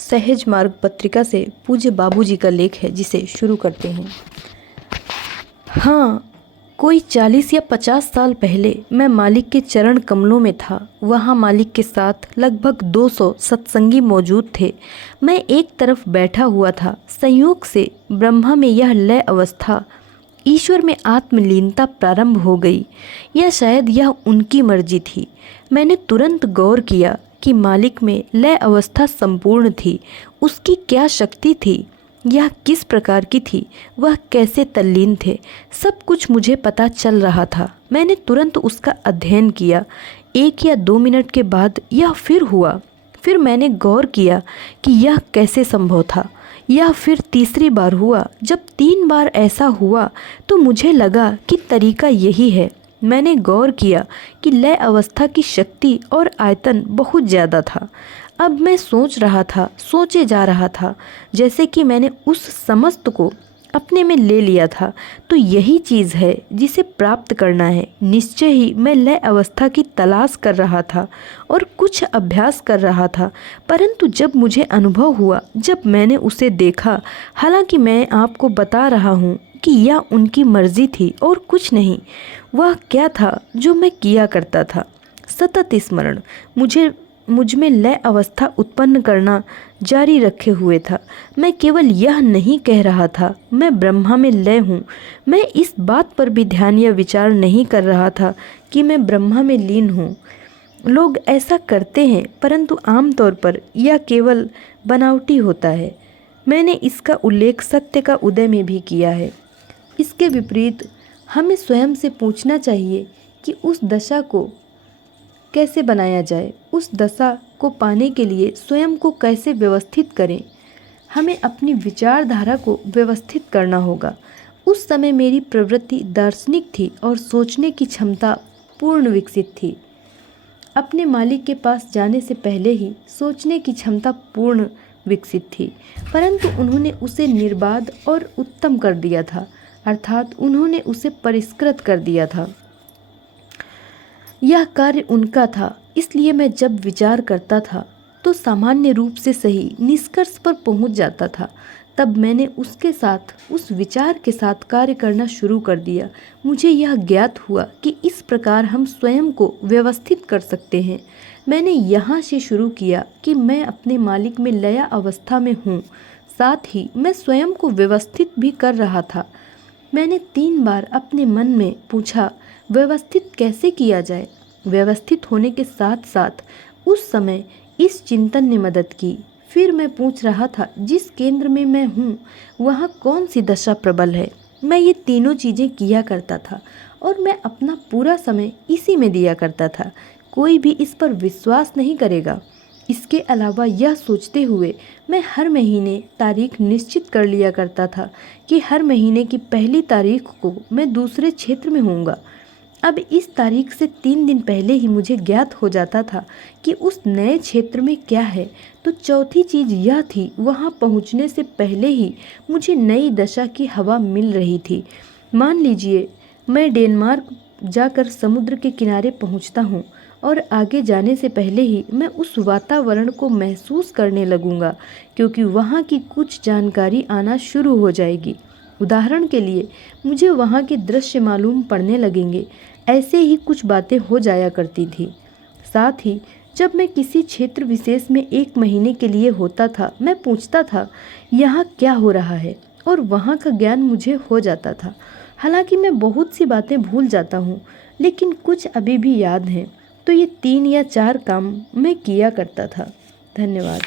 सहज मार्ग पत्रिका से पूज्य बाबूजी का लेख है, जिसे शुरू करते हैं। हाँ, कोई 40 या 50 साल पहले मैं मालिक के चरण कमलों में था। वहाँ मालिक के साथ लगभग 200 सत्संगी मौजूद थे। मैं एक तरफ बैठा हुआ था। संयोग से ब्रह्मा में यह लय अवस्था, ईश्वर में आत्मलीनता प्रारंभ हो गई, या शायद यह उनकी मर्जी थी। मैंने तुरंत गौर किया कि मालिक में लय अवस्था संपूर्ण थी। उसकी क्या शक्ति थी, यह किस प्रकार की थी, वह कैसे तल्लीन थे, सब कुछ मुझे पता चल रहा था। मैंने तुरंत उसका अध्ययन किया। 1 या 2 मिनट के बाद यह फिर हुआ। फिर मैंने गौर किया कि यह कैसे संभव था। यह फिर तीसरी बार हुआ। जब 3 बार ऐसा हुआ तो मुझे लगा कि तरीका यही है। मैंने गौर किया कि लय अवस्था की शक्ति और आयतन बहुत ज़्यादा था। अब मैं सोचे जा रहा था, जैसे कि मैंने उस समस्त को अपने में ले लिया था। तो यही चीज़ है जिसे प्राप्त करना है। निश्चय ही मैं लय अवस्था की तलाश कर रहा था और कुछ अभ्यास कर रहा था, परंतु जब मुझे अनुभव हुआ, जब मैंने उसे देखा, हालांकि मैं आपको बता रहा हूँ कि यह उनकी मर्जी थी और कुछ नहीं। वह क्या था जो मैं किया करता था? सतत स्मरण मुझ में लय अवस्था उत्पन्न करना जारी रखे हुए था। मैं केवल यह नहीं कह रहा था मैं ब्रह्मा में लय हूँ। मैं इस बात पर भी ध्यान या विचार नहीं कर रहा था कि मैं ब्रह्मा में लीन हूँ। लोग ऐसा करते हैं, परंतु आमतौर पर यह केवल बनावटी होता है। मैंने इसका उल्लेख सत्य का उदय में भी किया है। इसके विपरीत हमें स्वयं से पूछना चाहिए कि उस दशा को कैसे बनाया जाए। उस दशा को पाने के लिए स्वयं को कैसे व्यवस्थित करें। हमें अपनी विचारधारा को व्यवस्थित करना होगा। उस समय मेरी प्रवृत्ति दार्शनिक थी और सोचने की क्षमता पूर्ण विकसित थी। अपने मालिक के पास जाने से पहले ही सोचने की क्षमता पूर्ण विकसित थी, परंतु उन्होंने उसे निर्बाध और उत्तम कर दिया था, अर्थात उन्होंने उसे परिष्कृत कर दिया था। यह कार्य उनका था। इसलिए मैं जब विचार करता था तो सामान्य रूप से सही निष्कर्ष पर पहुंच जाता था। तब मैंने उसके साथ, उस विचार के साथ कार्य करना शुरू कर दिया। मुझे यह ज्ञात हुआ कि इस प्रकार हम स्वयं को व्यवस्थित कर सकते हैं। मैंने यहाँ से शुरू किया कि मैं अपने मालिक में लय अवस्था में हूँ, साथ ही मैं स्वयं को व्यवस्थित भी कर रहा था। मैंने 3 बार अपने मन में पूछा, व्यवस्थित कैसे किया जाए? व्यवस्थित होने के साथ साथ उस समय इस चिंतन ने मदद की। फिर मैं पूछ रहा था, जिस केंद्र में मैं हूँ वहाँ कौन सी दशा प्रबल है? मैं ये तीनों चीज़ें किया करता था और मैं अपना पूरा समय इसी में दिया करता था। कोई भी इस पर विश्वास नहीं करेगा। इसके अलावा यह सोचते हुए मैं हर महीने तारीख निश्चित कर लिया करता था कि हर महीने की पहली तारीख को मैं दूसरे क्षेत्र में होऊंगा। अब इस तारीख से 3 दिन पहले ही मुझे ज्ञात हो जाता था कि उस नए क्षेत्र में क्या है। तो चौथी चीज़ यह थी, वहाँ पहुँचने से पहले ही मुझे नई दशा की हवा मिल रही थी। मान लीजिए मैं डेनमार्क जाकर समुद्र के किनारे पहुँचता हूँ और आगे जाने से पहले ही मैं उस वातावरण को महसूस करने लगूंगा, क्योंकि वहाँ की कुछ जानकारी आना शुरू हो जाएगी। उदाहरण के लिए मुझे वहाँ के दृश्य मालूम पड़ने लगेंगे। ऐसे ही कुछ बातें हो जाया करती थी। साथ ही जब मैं किसी क्षेत्र विशेष में 1 महीने के लिए होता था, मैं पूछता था यहाँ क्या हो रहा है, और वहाँ का ज्ञान मुझे हो जाता था। हालांकि मैं बहुत सी बातें भूल जाता हूँ, लेकिन कुछ अभी भी याद हैं। तो ये 3 या 4 काम मैं किया करता था। धन्यवाद।